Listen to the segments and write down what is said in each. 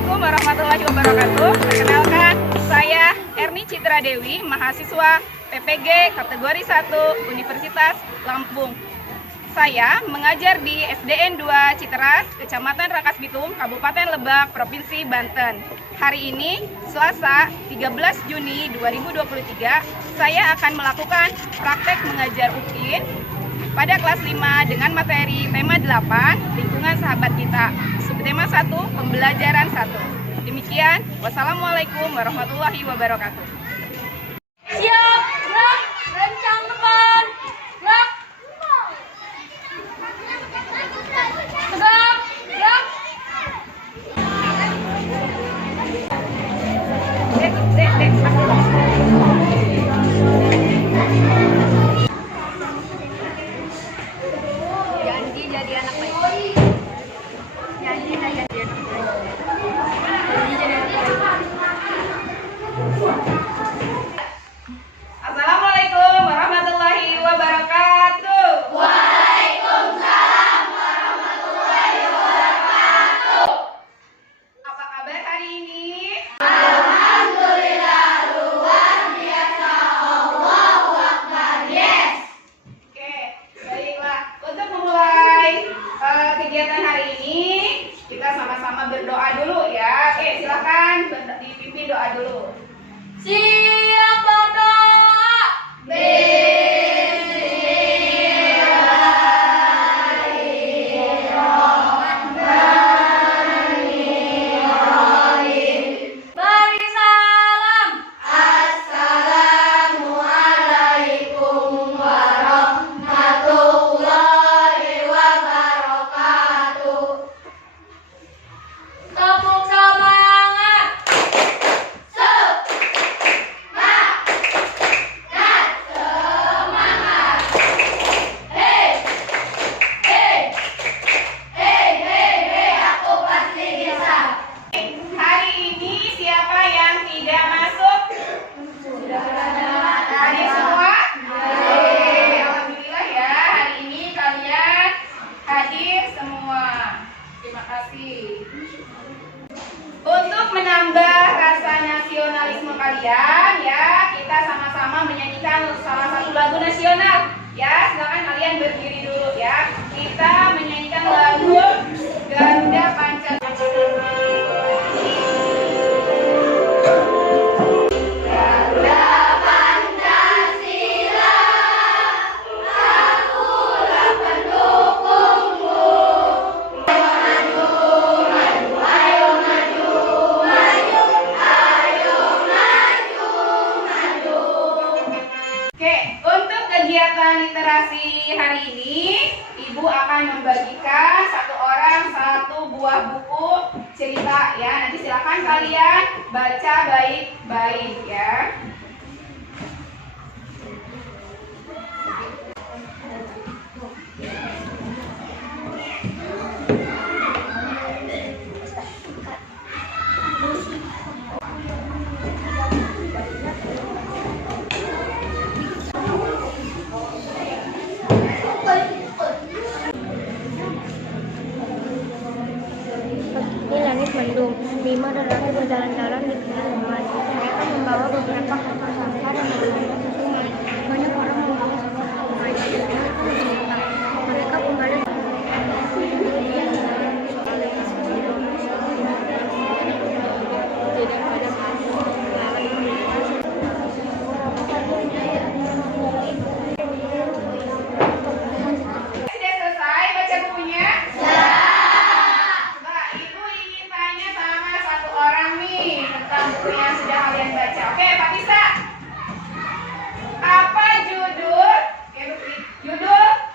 Assalamualaikum warahmatullahi wabarakatuh. Perkenalkan, saya Erni Citra Dewi, mahasiswa PPG kategori 1 Universitas Lampung. Saya mengajar di SDN 2 Citeras, Kecamatan Rangkas Bitung, Kabupaten Lebak, Provinsi Banten. Hari ini, Selasa 13 Juni 2023, saya akan melakukan praktek mengajar UKIN pada kelas 5 dengan materi tema 8, lingkungan sahabat kita. Subtema 1, pembelajaran 1. Demikian, wassalamualaikum warahmatullahi wabarakatuh. Siap, gerak, rencang depan, gerak. Tegak, gerak. Janji jadi anak baik. Janji jadi anak baik. Assalamualaikum warahmatullahi wabarakatuh. Waalaikumsalam warahmatullahi wabarakatuh. Apa kabar hari ini? Alhamdulillah luar biasa. Allahu Akbar. Yes. Oke, baiklah. Untuk memulai kegiatan hari ini, kita sama-sama berdoa dulu ya. Oke, silakan dipimpin doa dulu. Siap berdoa. Beri salam. Assalamualaikum warahmatullahi wabarakatuh. Tepuk semangat. Semangat. Hei. Hei. Hei, hei, hei, aku pasti bisa. Hari ini siapa yang tidak masuk? Hadir semua? Alhamdulillah ya, hari ini kalian hadir semua. Terima kasih. Untuk menambah rasa nasionalisme kalian ya, kita sama-sama menyanyikan salah satu lagu nasional. Ya, silakan kalian berdiri dulu ya. Kita menyanyikan lagu Garuda Pancasila. Garuda Pancasila, akulah pendukungmu. Ayo maju, ayo maju, maju, ayo maju, maju. Oke, untuk kegiatan literasi hari ini, Ibu akan membagikan satu orang satu buah buku cerita ya. Nanti silakan kalian baca baik-baik ya. Ini langit mendung, Bima dan Ratu berjalan-jalan di pinggir sungai. Mereka membawa beberapa kotak sampah dan mengambil ke sungai. Banyak orang membawa sampah ke sungai. Mereka bercerita. Mereka kembali. Sudah selesai baca bukunya? Nah, Ibu ingin tanya sama satu orang nih tentang buku yang sudah kalian baca. Oke, Pak Tisa. Apa judul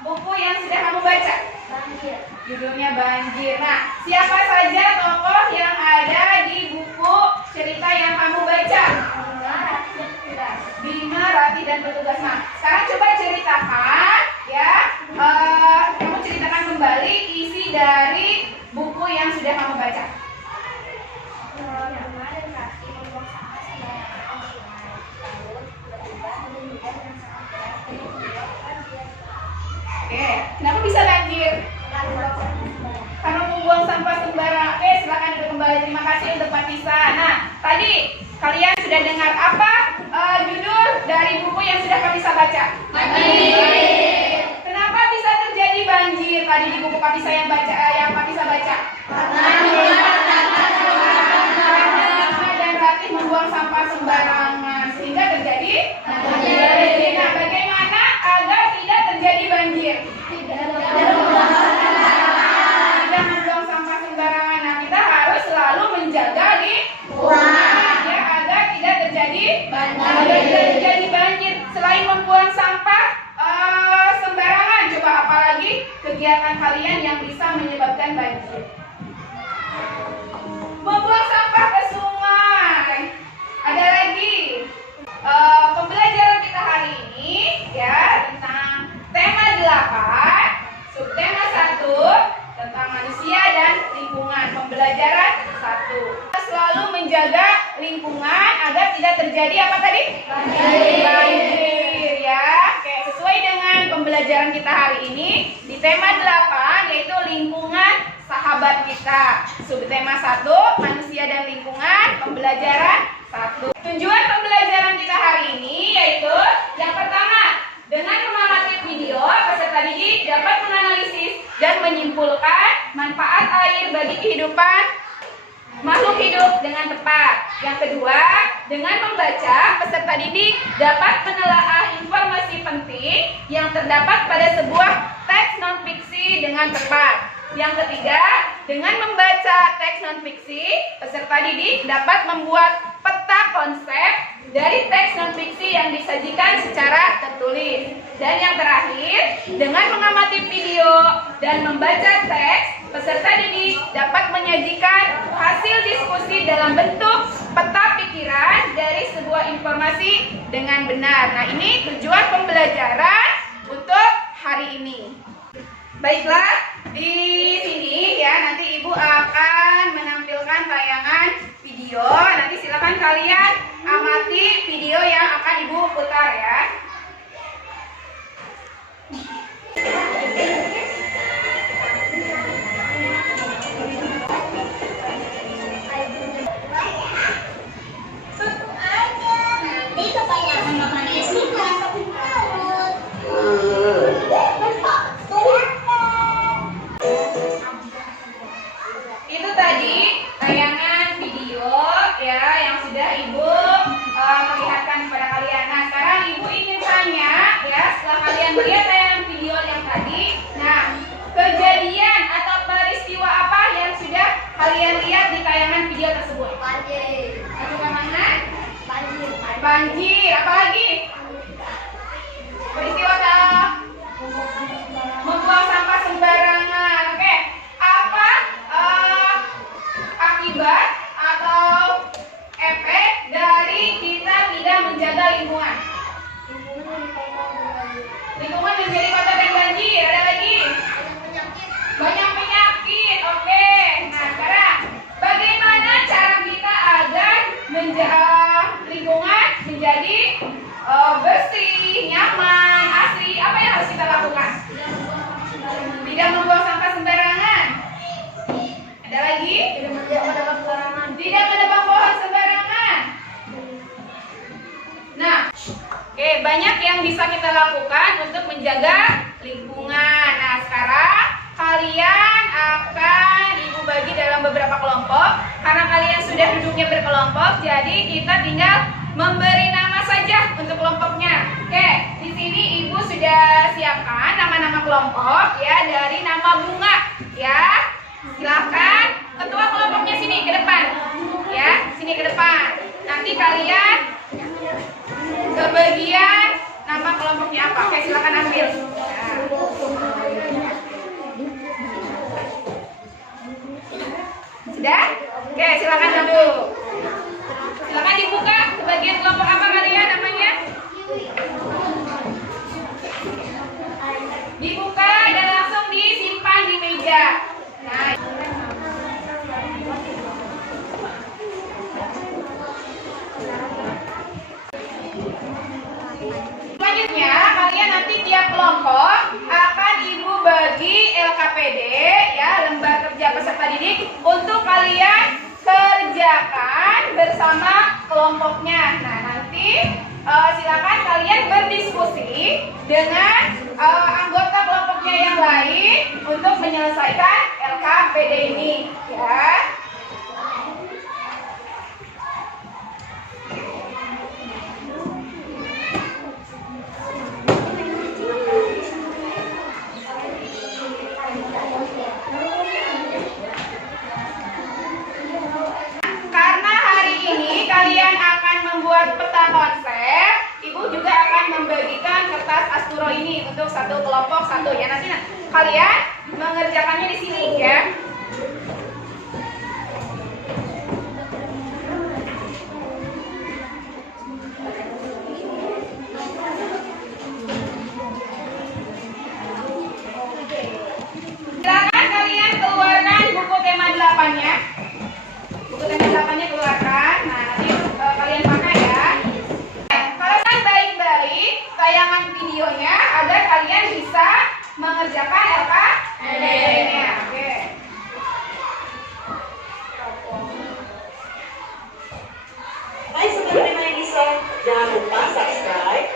buku yang sudah kamu baca? Banjir. Judulnya Banjir. Nah, siapa saja tokoh yang ada di buku cerita yang kamu baca? Bima, Rati, dan petugas. Nah, sekarang coba ceritakan ya. Kamu ceritakan kembali isi dari buku yang sudah kamu baca. Bima dan Rati membuang sampah sembarangan di sungai. Lalu tiba-tiba ada hujan yang sangat deras dan membuat banjir. Oke, kenapa bisa banjir? Karena membuang sampah sembarangan. Karena membuang sampah sembarangan. Oke, silakan duduk kembali. kembali. Terima kasih untuk Pak Tisa. Nah, tadi kalian sudah dengar apa judul dari buku yang sudah Pak Tisa baca? Banjir. Kenapa bisa terjadi banjir tadi di buku Pak Tisa yang Pak Tisa baca? Dan Ratih membuang sampah sembarangan sehingga terjadi banjir. Nah, bagaimana agar tidak terjadi banjir? Tidak membuang sampah sembarangan. Nah, kita harus selalu menjaga lingkungan ya, agar tidak terjadi banjir. Selain membuang sampah sembarangan, coba apalagi kegiatan kalian yang bisa menyebabkan banjir? Membuang sampah ke sungai. Ada lagi pembelajaran kita hari ini ya tentang tema 8, subtema 1 tentang manusia dan lingkungan. Pembelajaran 1. Kita selalu menjaga lingkungan agar tidak terjadi apa tadi? Banjir ya. Oke, sesuai dengan pembelajaran kita hari ini di tema 8 yaitu lingkungan sahabat kita. Subtema 1, manusia dan lingkungan, pembelajaran 1. Tujuan pembelajaran kita hari ini yaitu yang pertama, dengan mengamati video, peserta didik dapat menganalisis dan menyimpulkan manfaat air bagi kehidupan makhluk hidup dengan tepat. Yang kedua, dengan membaca, peserta didik dapat menelaah informasi penting yang terdapat pada sebuah teks non-fiksi dengan tepat. Yang ketiga, dengan membaca teks non-fiksi, peserta didik dapat membuat peta konsep dari teks non-fiksi yang disajikan secara tertulis. Dan yang terakhir, dengan mengamati video dan membaca teks, peserta didik dapat menyajikan hasil diskusi dalam bentuk peta pikiran dari sebuah informasi dengan benar. Nah, ini tujuan pembelajaran untuk hari ini. Baiklah, di sini ya nanti Ibu akan menampilkan tayangan video. Nanti silakan kalian amati video yang akan Ibu putar ya. Itu tadi tayangan video ya yang sudah Ibu perlihatkan kepada kalian. Nah, sekarang Ibu ingin tanya ya, setelah kalian melihat tayangan video yang tadi, nah, kejadian atau peristiwa apa yang sudah kalian lihat di tayangan video tersebut? Banjir. Masuk ke mana? Banjir. Banjir. Apalagi? Peristiwa membuang sampah sembarangan. Oke. Apa akibat atau efek dari kita tidak menjaga lingkungan? Lingkungan menjadi kotor dan banjir. Ada lagi? Banyak penyakit. Oke. Nah, sekarang bagaimana cara kita agar lingkungan menjadi bersih, nyaman, asri? Apa yang harus kita lakukan? Tidak membuang sampah sembarangan. Ada lagi? Tidak menebang pohon sembarangan. Nah, oke, banyak yang bisa kita lakukan untuk menjaga lingkungan. Nah, sekarang kalian akan Ibu bagi dalam beberapa kelompok. Karena kalian sudah duduknya berkelompok, jadi kita tinggal memberi nama saja untuk kelompoknya. Oke, di sini Ibu sudah siapkan nama-nama kelompok ya dari nama bunga ya. Silakan ketua kelompoknya sini ke depan. Ya, sini ke depan. Nanti kalian kebagian nama kelompoknya apa? Oke, silakan ambil. Nah. Sudah? Oke, silakan duduk. Silakan dibuka sebagian kelompok apa kalian namanya? Dibuka dan langsung disimpan di meja. Nah, selanjutnya kalian nanti tiap kelompok akan Ibu bagi LKPD ya, lembar kerja peserta didik, untuk kalian mengerjakan bersama kelompoknya. Nah, nanti silakan kalian berdiskusi dengan anggota kelompoknya yang lain untuk menyelesaikan LKPD ini, ya. Karena hari ini kalian akan membuat peta konsep, Ibu juga akan membagikan kertas Asturo ini untuk satu kelompok satu, ya. Nanti kalian mengerjakannya di sini, ya. Silakan kalian keluarkan buku tema 8-nya. Buku tema 8-nya keluarkan. Nah, nanti kalian pakai, ya. Kalau baik-baik tayangan videonya agar kalian bisa mengerjakan LKPD-nya. Oke. Hai Sobat Prima Edison, jangan lupa subscribe.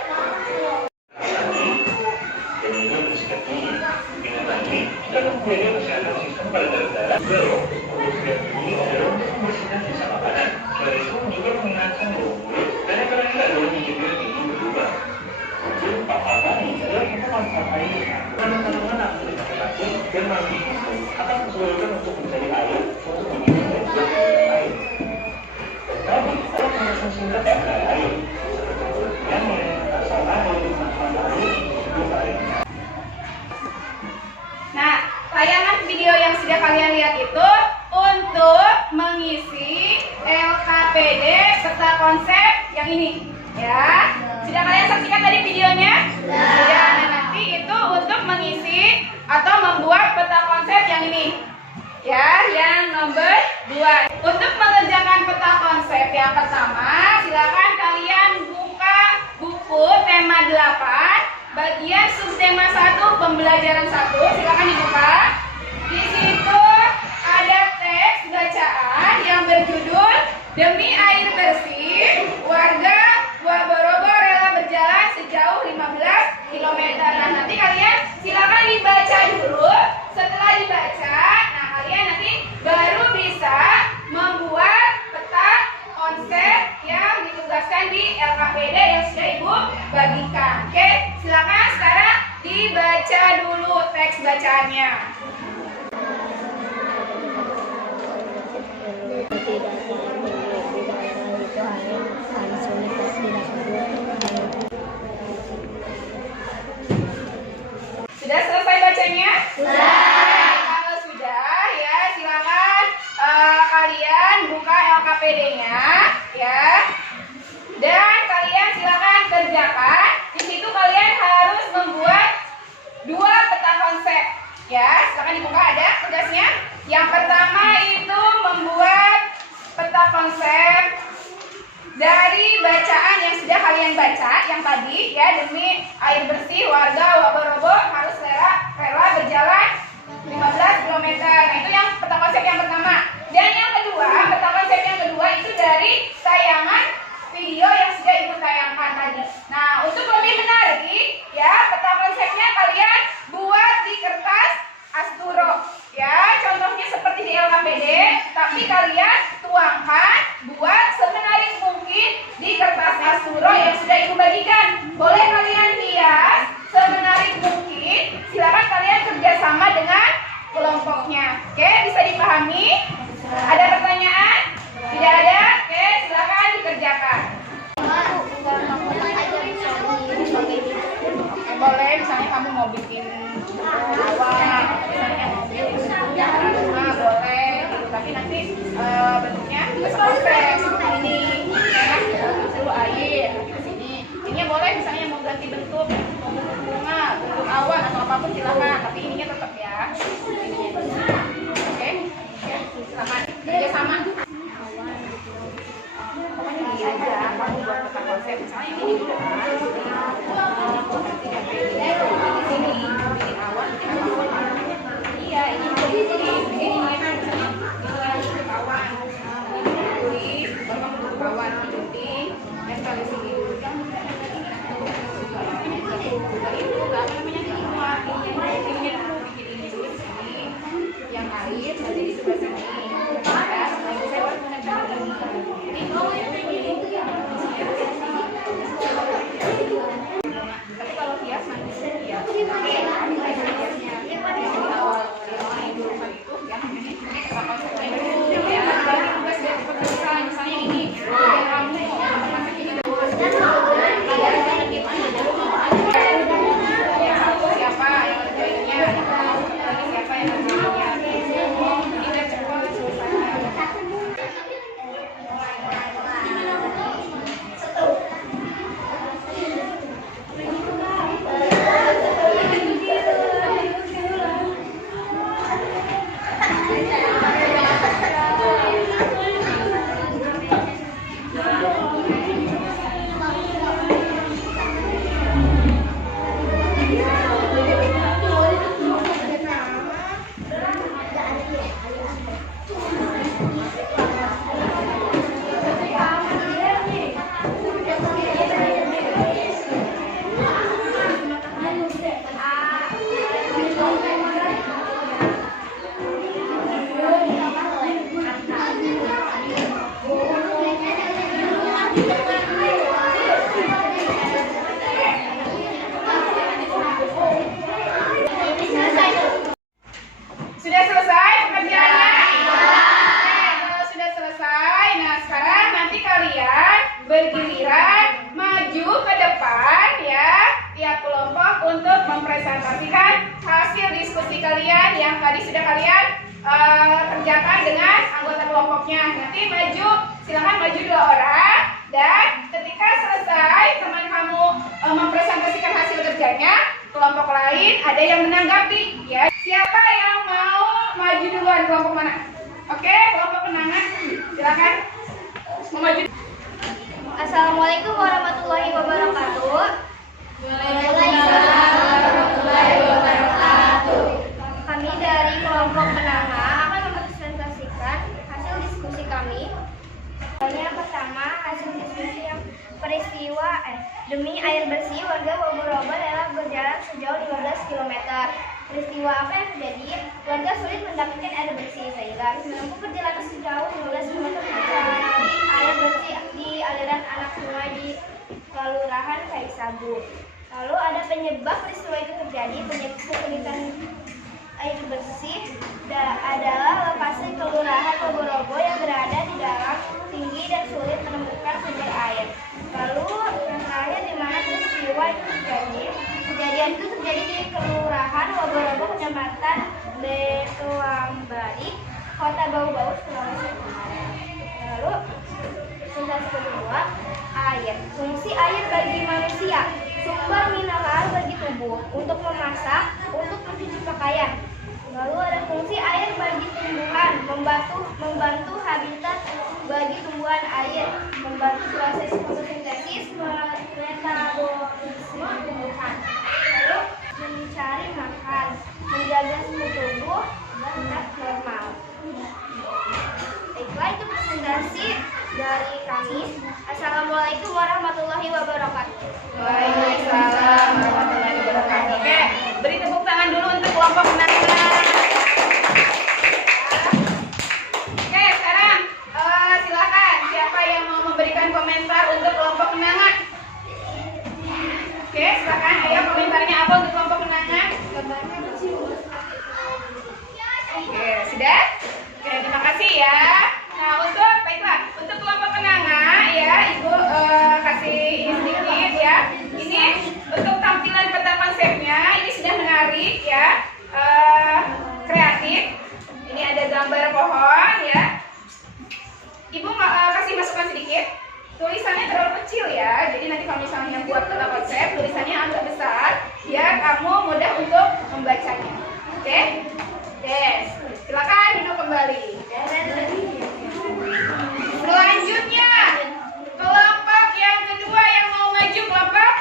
Nah, tayangan video yang sudah kalian lihat itu untuk mengisi LKPD serta konsep yang ini, ya. Sudah kalian saksikan tadi videonya? Sudah. Nah, nanti itu untuk mengisi atau membuat peta konsep yang ini, ya, yang nomor 2. Untuk mengerjakan peta konsep yang pertama, silakan kalian buka buku tema 8 bagian subtema 1 pembelajaran 1, silakan dibuka. Di situ ada teks bacaan yang berjudul Demi Air Bersih, Warga Waborobo Rela Berjalan Sejauh 15 km. Nah, nanti kalian silakan dibaca dulu. Setelah dibaca, nah kalian nanti baru bisa membuat peta konsep yang ditugaskan di LKPD yang sudah Ibu bagikan. Oke, silakan sekarang dibaca dulu teks bacaannya. Sudah selesai bacanya? Sudah. Kalau sudah, ya silakan kalian buka LKPD-nya, ya. Dan kalian silakan kerjakan. Di situ kalian harus membuat 2 peta konsep, ya. Silakan dibuka, ada tugasnya. Yang pertama itu membuat peta konsep dari bacaan yang sudah kalian baca yang tadi, ya. Demi air bersih, warga Waborobo harus rela berjalan 15 km. Nah, itu yang peta konsep yang pertama. Dan yang kedua, peta konsep yang kedua itu dari tayangan video yang sudah Ibu tayangkan tadi. Nah, untuk lebih menarik, ya, peta konsepnya kalian buat di kertas Asturo, ya. Contohnya seperti di LKPD, tapi kalian tuangkan, buat semenarik mungkin di kertas Asturo yang sudah Ibu bagikan. Boleh kalian hias semenarik mungkin. Silakan kalian kerjasama dengan kelompoknya. Oke, bisa dipahami? Ada pertanyaan? Tidak ada? Oke, silakan dikerjakan. Boleh, misalnya kamu mau bikin awal, misalnya mau bikin rumah, boleh. Tapi nanti bentuknya konsep seperti ini, ya. Dulu air, nanti ke sini. Ini boleh, misalnya mau ganti bentuk, mau bentuk bunga, bentuk awan atau apapun silakan. Tapi ininya tetap, ya. Oke, selamat kerjasama. Pokoknya gini aja, kamu buat peta konsep, misalnya ini dulu kan. Iya, ini begini, misalnya awan. dengan anggota kelompoknya. Nanti silakan maju 2 orang, dan ketika selesai teman kamu mempresentasikan hasil kerjanya, kelompok lain ada yang menanggapi. Ya, siapa yang mau maju duluan, kelompok mana? Oke, kelompok kenangan, silakan mau maju. Assalamualaikum warahmatullahi wabarakatuh. Waalaikumsalam warahmatullahi wabarakatuh. Kami dari kelompok penengah akan mempresentasikan hasil diskusi kami. Yang pertama, hasil diskusi yang peristiwa demi air bersih warga Waborobo rela berjalan sejauh 15 km. Peristiwa apa yang terjadi? Warga sulit mendapatkan air bersih sehingga harus menempuh perjalanan sejauh 15 km mencari air bersih di aliran anak sungai di Kelurahan Kaisabu. Lalu ada penyebab peristiwa itu terjadi. Penyebab kesulitan air bersih adalah lokasi Kelurahan Waborobo yang berada di dalam tinggi dan sulit menemukan sumber air. Lalu yang terakhir, di mana peristiwa itu terjadi? Kejadian itu terjadi di Kelurahan Waborobo, Kecamatan Betuambari, Kota Bau-Bau, Sulawesi Tenggara. Lalu presentasi kedua, air. Fungsi air bagi manusia: sumber mineral bagi tubuh, untuk memasak, untuk mencuci pakaian. Lalu ada fungsi air bagi tumbuhan, membantu habitat bagi tumbuhan air, membantu proses fotosintesis, metabolisme tumbuhan. Lalu mencari makan, menjaga suhu tubuh tetap normal. Baiklah, itu presentasi dari kami. Assalamualaikum warahmatullahi wabarakatuh. Waalaikumsalam warahmatullahi wabarakatuh. Oke, beri tepuk tangan dulu untuk kelompok penengah. Oke, sekarang silakan siapa yang mau memberikan komentar untuk kelompok kenangan. Oke, silakan. Ayo, komentarnya apa untuk kelompok kenangan? Oke, sudah? Oke, terima kasih ya. Nah, baiklah, untuk kelompok kenangan ya, Ibu kasih ini sedikit ya. Ini untuk tampilan peta konsepnya, ini sudah menarik ya, kreatif. Ini ada gambar pohon ya. Ibu kasih masukan sedikit. Tulisannya terlalu kecil ya, jadi nanti kalau misalnya yang buat peta konsep, tulisannya agak besar, ya kamu mudah untuk membacanya. Oke? Yes. Silakan duduk kembali. Selanjutnya, kelompok yang kedua yang mau maju, kelompok.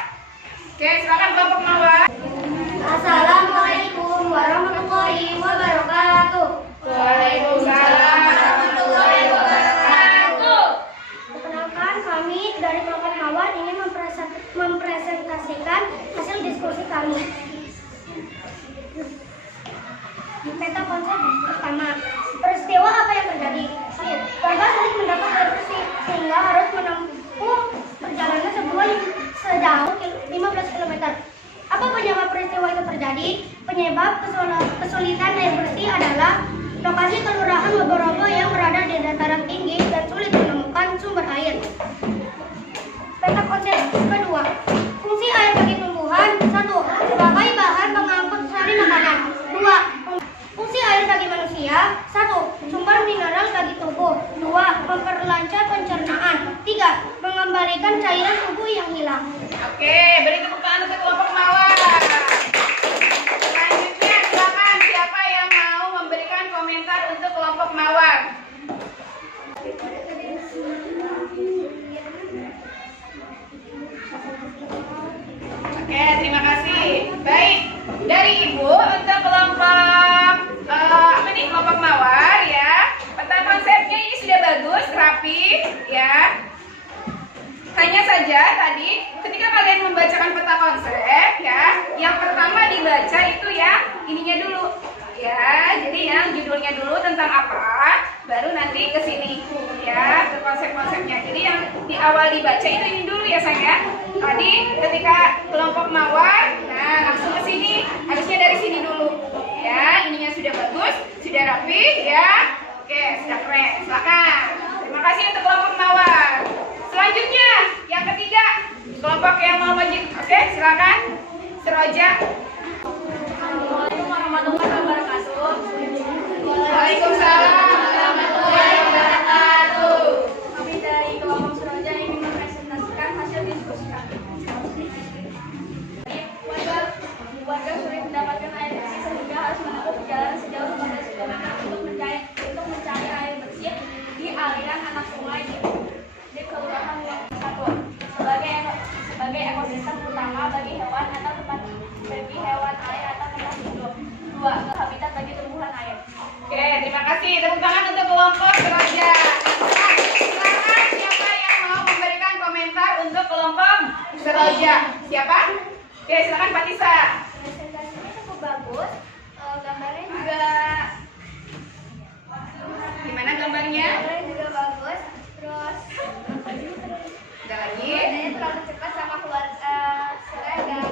Oke, silakan kelompok Mawar. Assalamualaikum warahmatullahi wabarakatuh. Waalaikumsalam warahmatullahi wabarakatuh. Perkenalkan, kami dari kelompok Mawar ingin mempresentasikan hasil diskusi kami. Peta konsep pertama, peristiwa apa yang terjadi? Warga sulit mendapat air bersih sehingga harus menempuh perjalanan sejauh 15 km. Apa penyebab peristiwa itu terjadi? Penyebab kesulitan air bersih adalah lokasi Kelurahan Waborobo yang berada di dataran tinggi dan sulit menemukan sumber air. Peta konsep kedua, fungsi air bagi tumbuhan. 1. Sebagai bahan pengangkut sari makanan. 2. Fungsi air bagi manusia. 1. Sumber mineral bagi tubuh. 2. Memperlancar pencernaan. 3. Mengembalikan cairan tubuh yang hilang. Oke, beri tepuk tangan untuk kelompok Mawar. Selanjutnya, silakan siapa yang mau memberikan komentar untuk kelompok Mawar. Oke, terima kasih. Baik, dari Ibu untuk kelompok kelompok Mawar ya. Peta konsepnya ini sudah bagus, rapi ya. Hanya saja tadi ketika kalian membacakan peta konsep ya, yang pertama dibaca itu ya ininya dulu ya. Jadi yang judulnya dulu tentang apa, baru nanti ke sini ya ke konsep-konsepnya. Jadi yang di awal dibaca itu ini dulu ya sayang ya. Tadi ketika kelompok Mawar, nah langsung ke sini, harusnya dari sini dulu ya. Ininya sudah bagus, sudah rapi ya. Oke, sudah keren. Silakan. Terima kasih untuk kelompok Mawar. Selanjutnya, yang ketiga, kelompok yang mau maju. Oke, silakan. Seroja. Assalamualaikum warahmatullahi wabarakatuh. Waalaikumsalam. Seroja. Siapa? Oke, silakan Fatisa. Presentasinya cukup bagus, gambarnya juga Gimana gambarnya? bagus, terus Ada lagi? adanya terlalu cepat sama keluarga seragam.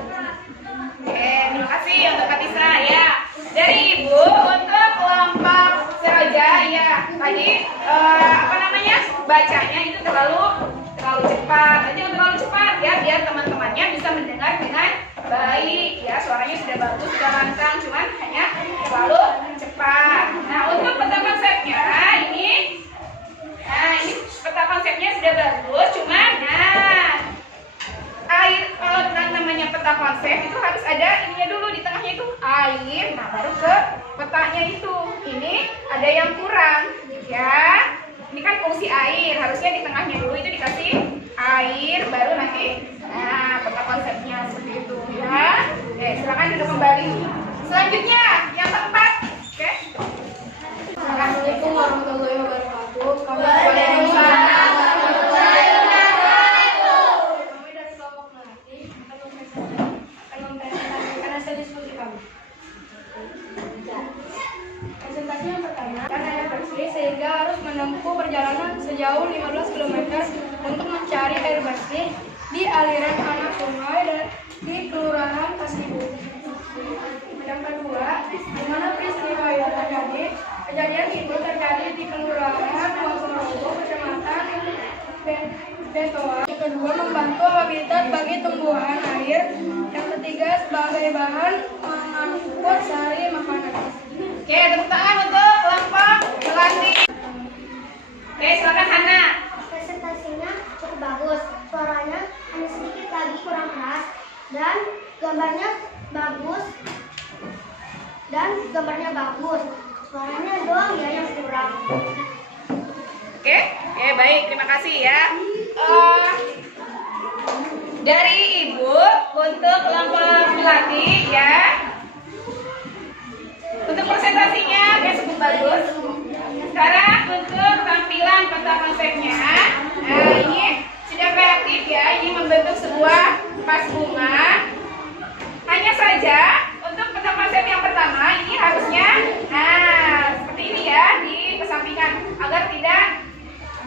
Oke, terima kasih untuk Fatisa ya. Dari Ibu untuk kelompok Seroja ya. Tadi apa namanya? Bacanya itu terlalu cepat. Tadi terlalu cepat ya, biar teman-temannya bisa mendengar dengan baik ya. Suaranya sudah bagus, sudah lantang, cuman hanya terlalu cepat. Nah, untuk peta konsepnya ini peta konsepnya sudah bagus, cuman air, kalau namanya peta konsep itu harus ada ininya dulu, di tengahnya itu air, nah baru ke petanya itu. Ini ada yang kurang ya. Ini kan fungsi air, harusnya di tengahnya dulu itu dikasih air, baru nanti peta konsepnya seperti itu ya. Oke, silakan duduk kembali. Selanjutnya yang keempat. Oke. Assalamualaikum warahmatullahi wabarakatuh. Waalaikumsalam warahmatullahi wabarakatuh. Kami dari kelompok Melati akan mempresentasikan hasil diskusi kami. Presentasi yang pertama, karena air bersih sehingga harus menempuh perjalanan sejauh 15 km untuk mencari air bersih di aliran anak sungai dan di Kelurahan Kasibu. Yang kedua, di mana peristiwa itu terjadi? Kejadian itu terjadi di Kelurahan Wongkorogo, Kecamatan Betoa. Yang kedua, membantu habitat bagi tumbuhan air. Yang ketiga, sebagai bahan mengangkut sari makanan. Oke, tepuk tangan untuk kelompok Melati. Oke, silakan Hana. Presentasinya cukup bagus, suaranya hanya sedikit lagi kurang keras dan gambarnya bagus. Suaranya doang ya yang kurang. Oke, baik, terima kasih ya. Dari Ibu untuk kelompok Melati ya. Untuk presentasinya cukup bagus. Sekarang untuk tampilan peta konsepnya. Nah, ini sudah kreatif ya. Ini membentuk sebuah vas bunga. Hanya saja untuk peta konsep yang pertama ini harusnya seperti ini ya, dikesampingkan agar tidak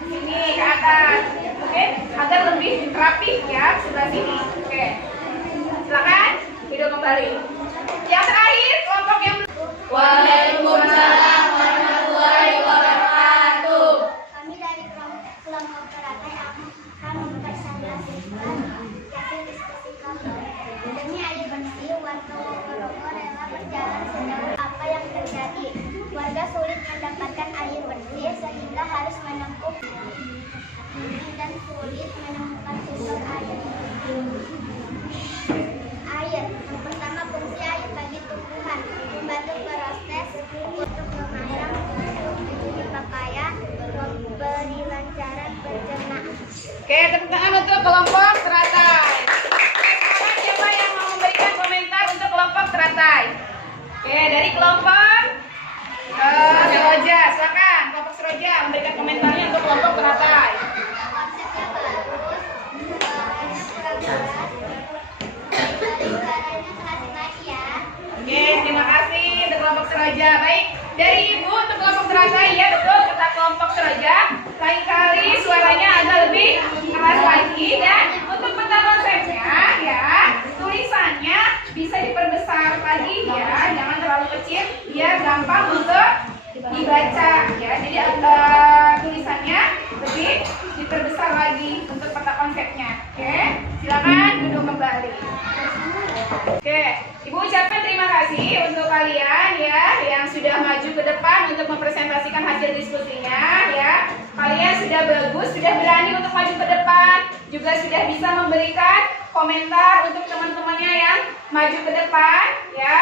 ini ke atas. Oke, agar lebih rapi ya sebelah sini. Oke. Silakan duduk kembali. Yang terakhir kelompok yang Waalaikumsalam warahmatullahi wabarakatuh. Kami dari kelompok teratai akan mempresentasikan hasil diskusi kami. Demi air bersih, warga Wongkorogo rela berjalan sejauh apa yang terjadi. Warga sulit mendapatkan air bersih sehingga harus menempuh dan sulit menemukan sumber air. Yang pertama, fungsi air bagi tumbuhan, membantu proses untuk memasang mencuci pakaian, memberi lancaran bercerna. Oke, tepuk tangan untuk kelompok teratai. Sekarang siapa yang mau memberikan komentar untuk kelompok teratai? Oke, dari kelompok Seroja, silakan kelompok Seroja memberikan komentarnya untuk kelompok teratai. Konsepnya bagus, kurang jelas, suaranya keras lagi ya. Oke, terima kasih untuk kelompok Seroja. Baik, dari Ibu untuk kelompok teratai ya, betul kata kelompok Seroja. Lain kali suaranya agak lebih keras lagi, dan untuk peta konsepnya ya, tulisannya bisa diperbesar lagi ya, jangan terlalu kecil biar gampang untuk dibaca ya. Jadi tulisannya lebih diperbesar lagi untuk peta konsepnya. Oke, silakan duduk kembali. Oke, Ibu ucapkan terima kasih untuk kalian ya yang sudah maju ke depan untuk mempresentasikan hasil diskusinya ya. Kalian sudah bagus, sudah berani untuk maju ke depan, juga sudah bisa memberikan komentar untuk teman-temannya yang maju ke depan ya.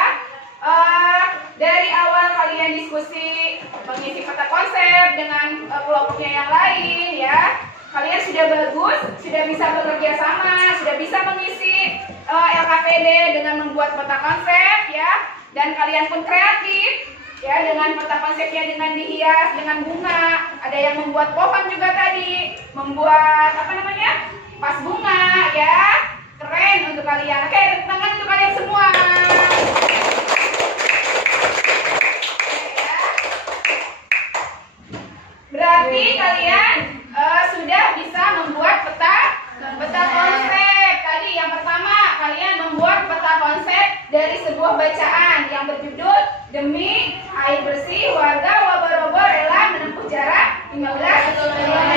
Dari awal kalian diskusi mengisi peta konsep dengan kelompoknya yang lain ya. Kalian sudah bagus, sudah bisa bekerja sama, sudah bisa mengisi LKPD dengan membuat peta konsep ya, dan kalian pun kreatif ya dengan peta konsepnya, dengan dihias dengan bunga. Ada yang membuat pohon juga tadi, membuat apa namanya, vas bunga ya. Keren untuk kalian. Oke, tepuk tangan untuk kalian semua. Berarti kalian sudah bisa membuat peta konsep. Tadi yang pertama kalian membuat peta konsep dari sebuah bacaan yang berjudul Demi Air Bersih Warga Wobo-Robo Rela Menempuh Jarak 15 km.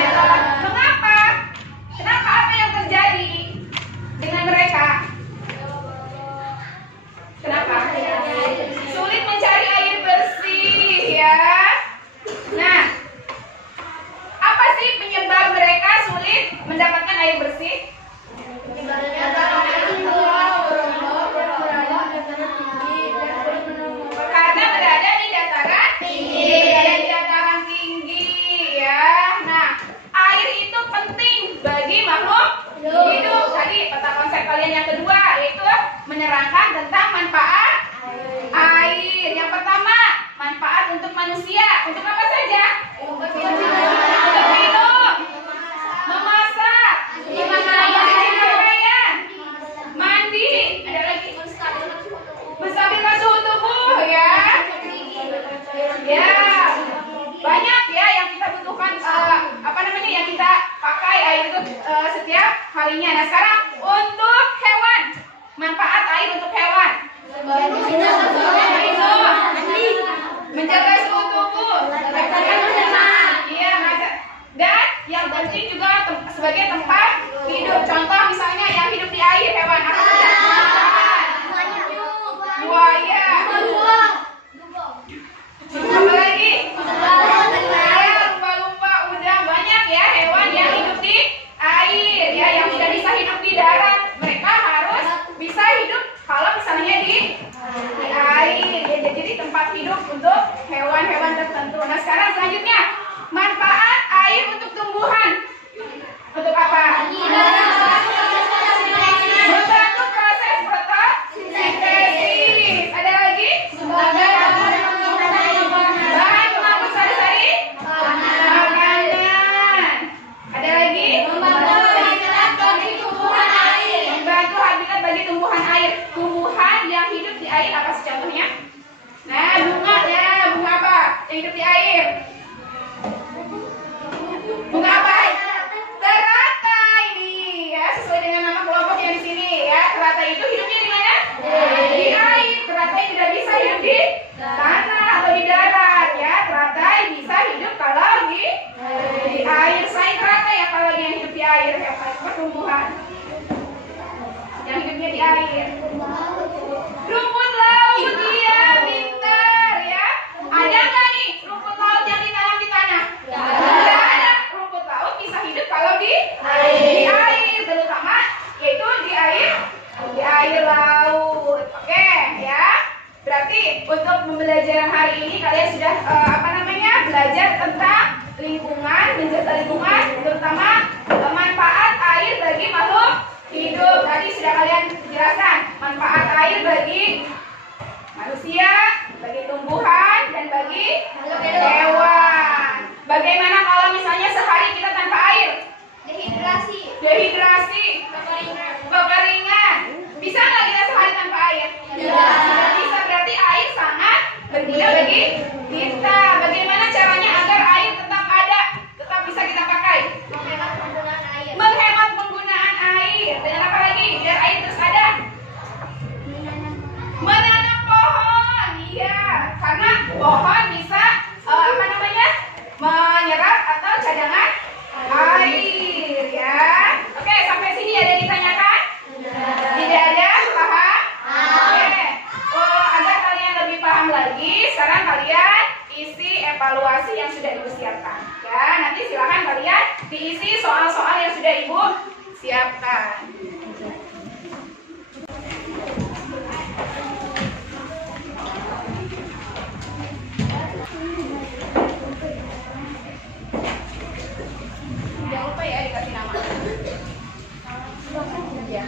Mengapa? Kenapa? Apa yang terjadi dengan mereka? Kenapa? Sulit mencari air bersih ya. Nah, apa sih penyebab mereka sulit mendapatkan air bersih? Karena berada di dataran tinggi. Berada di dataran tinggi ya. Nah, air itu penting bagi makhluk hidup. Tadi peta konsep kalian yang kedua yaitu menerangkan tentang manfaat air. Yang pertama, manfaat untuk manusia. Untuk apa saja? Untuk minum, memasak, pakaian, mandi, ada lagi menstabilkan suhu tubuh ya. Ya, banyak ya yang kita butuhkan yang kita pakai air itu setiap harinya. Nah, sekarang untuk hewan, manfaat air untuk hewan. Menjaga suhu tubuh. Iya, dan yang penting juga sebagai tempat hidup. Contoh misalnya yang hidup di air hewan apa saja? Buaya. Apa lagi? Lumba-lumba, udang, banyak ya hewan yang hidup di air ya, yang tidak bisa hidup di darat. Mereka harus bisa hidup kalau misalnya di air ya, jadi tempat hidup untuk hewan-hewan tertentu. Nah, sekarang selanjutnya manfaat air untuk tumbuhan. Untuk apa? Membantu proses fotosintesis. Ada lagi? Bahan pengapus sari-sari makanan. Ada lagi? Membantu habitat bagi tumbuhan air. Tumbuhan yang hidup di air apa sih contohnya? Nah, bunga ya, bunga apa? Yang hidup di air. Bunga apa? Teratai ini ya, sesuai dengan nama kelompoknya di sini ya. Teratai itu hidupnya di mana? Di air. Teratai tidak bisa hidup di tanah atau di darat ya. Teratai bisa hidup kalau di air. Selain teratai apa lagi yang hidup di air? Ya, pertumbuhan yang hidupnya di air. Rumput laut, iya, pintar ya. Ada nggak nih rumput laut yang ditanam di tanah? Tidak ada. Rumput laut bisa hidup kalau di air, terutama yaitu di air laut. Oke ya. Berarti untuk pembelajaran hari ini kalian sudah belajar tentang lingkungan, menjaga lingkungan, terutama manfaat air bagi makhluk hidup. Tadi sudah kalian jelaskan manfaat air bagi manusia, bagi tumbuhan, dan bagi hewan. Bagaimana kalau misalnya sehari kita tanpa air? Dehidrasi, kekeringan. Bisa nggak kita sehari tanpa air? Tidak bisa, berarti air sangat berguna bagi kita. Bagaimana caranya agar air tetap ada, tetap bisa kita pakai? Menghemat penggunaan air. Dan apa lagi? Biar air terus ada. Menanam pohon, iya, karena pohon bisa menyerap atau cadangan air ya. Oke, sampai sini ada yang ditanyakan? Tidak ada? Paham? Oke. Agar kalian lebih paham lagi, sekarang kalian isi evaluasi yang sudah Ibu siapkan ya. Nanti silakan kalian diisi soal-soal yang sudah Ibu siapkan. Jangan lupa ya dikasih nama. Ya.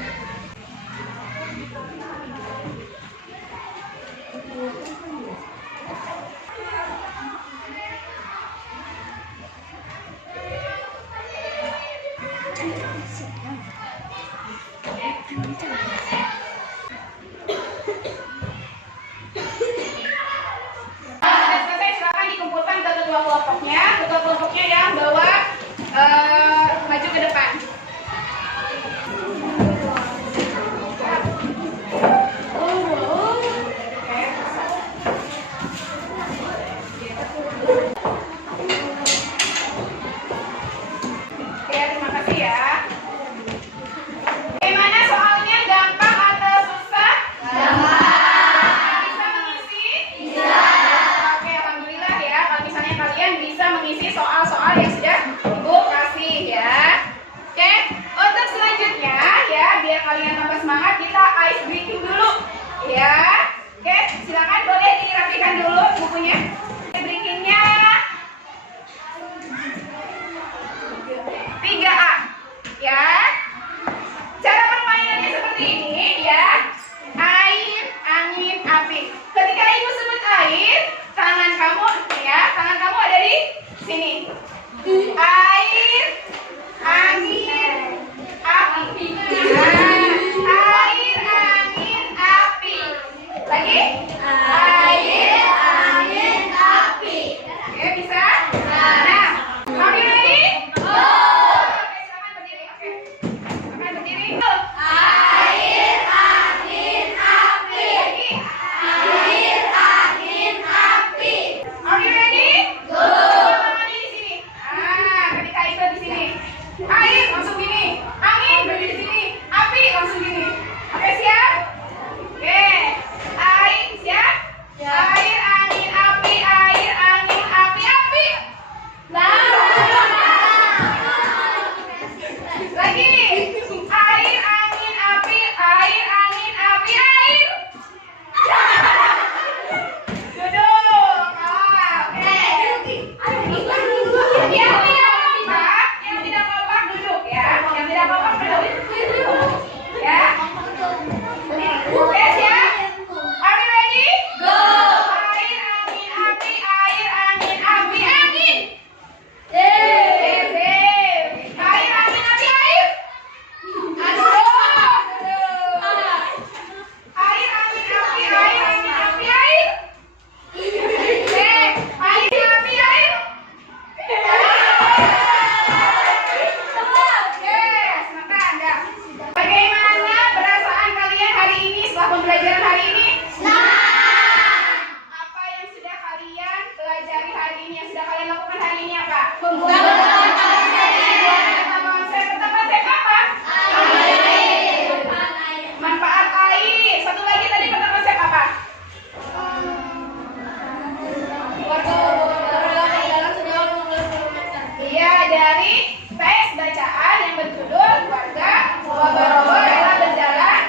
bacaan yang berjudul Warga Wabarobo rela berjalan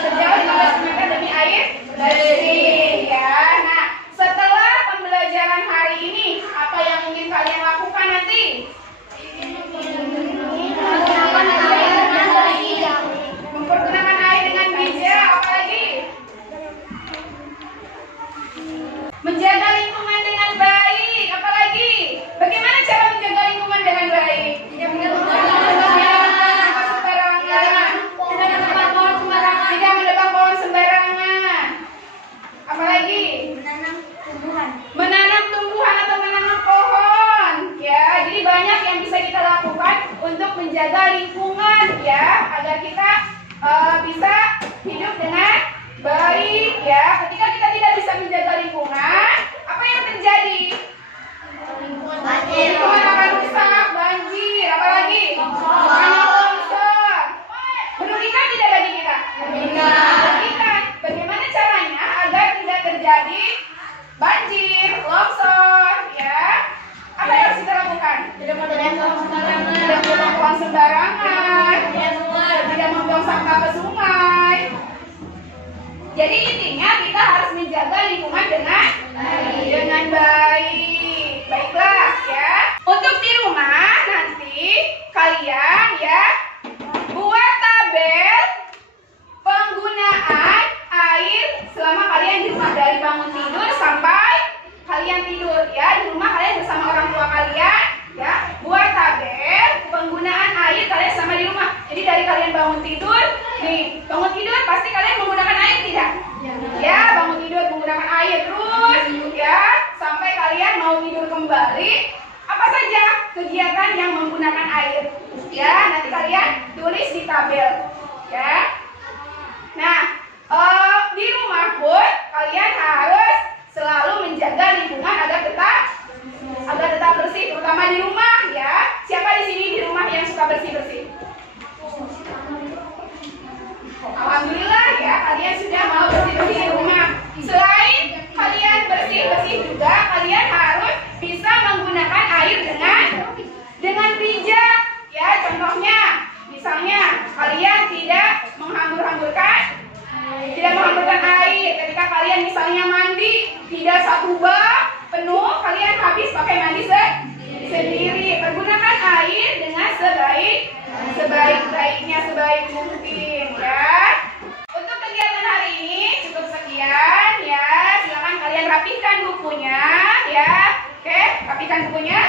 sejauh 15 meter demi air bersih. Ya, nah setelah pembelajaran hari ini, apa yang ingin kalian lakukan nanti? Mempergunakan air dengan bijak, apalagi? Menjaga lingkungan dengan baik, apalagi? Bagaimana cara menjaga lingkungan dengan baik? Tidak menebang pohon sembarangan. Apalagi? Menanam tumbuhan atau menanam pohon. Ya, jadi banyak yang bisa kita lakukan untuk menjaga lingkungan, ya, agar kita bisa hidup dengan baik, ya. Ketika kita tidak bisa menjaga lingkungan, apa yang terjadi? Lingkungan akan rusak, banjir, apalagi? Tanah longsor. Merugikan tidak bagi kita? Merugikan. Bagaimana caranya agar tidak terjadi banjir, longsor, ya? Apa yang harus kita lakukan? Tidak menebang pohon sembarangan, tidak membuang sampah ke sungai. Jadi intinya kita harus menjaga lingkungan dengan baik. Baiklah, ya. Untuk di rumah nanti kalian, ya, buat tabel penggunaan air selama kalian di rumah, dari bangun tidur sampai kalian tidur, ya. Di rumah kalian bersama orang tua kalian, ya. Buat tabel penggunaan air kalian selama di rumah. Jadi dari kalian bangun tidur, nih, bangun tidur pasti kalian menggunakan air tidak? Ya, bangun tidur menggunakan air terus, ya, sampai kalian mau tidur kembali. Apa saja kegiatan yang menggunakan air? Ya, nanti kalian tulis di tabel, ya. Nah, di rumah pun kalian harus selalu menjaga lingkungan agar tetap bersih, terutama di rumah, ya. Siapa di sini di rumah yang suka bersih-bersih? Alhamdulillah, ya, kalian sudah mau bersih-bersih di rumah. Selain kalian bersih-bersih juga, kalian harus bisa menggunakan air dengan bijak, ya. Contohnya, misalnya kalian tidak menghambur-hamburkan air. Ketika kalian misalnya mandi, tidak satu bak penuh, kalian habis pakai mandi sendiri. Pergunakan air dengan sebaik-baiknya, sebaik mungkin, ya. Untuk kegiatan hari ini cukup sekian, ya. Silakan kalian rapihkan bukunya, ya. Oke, rapihkan bukunya.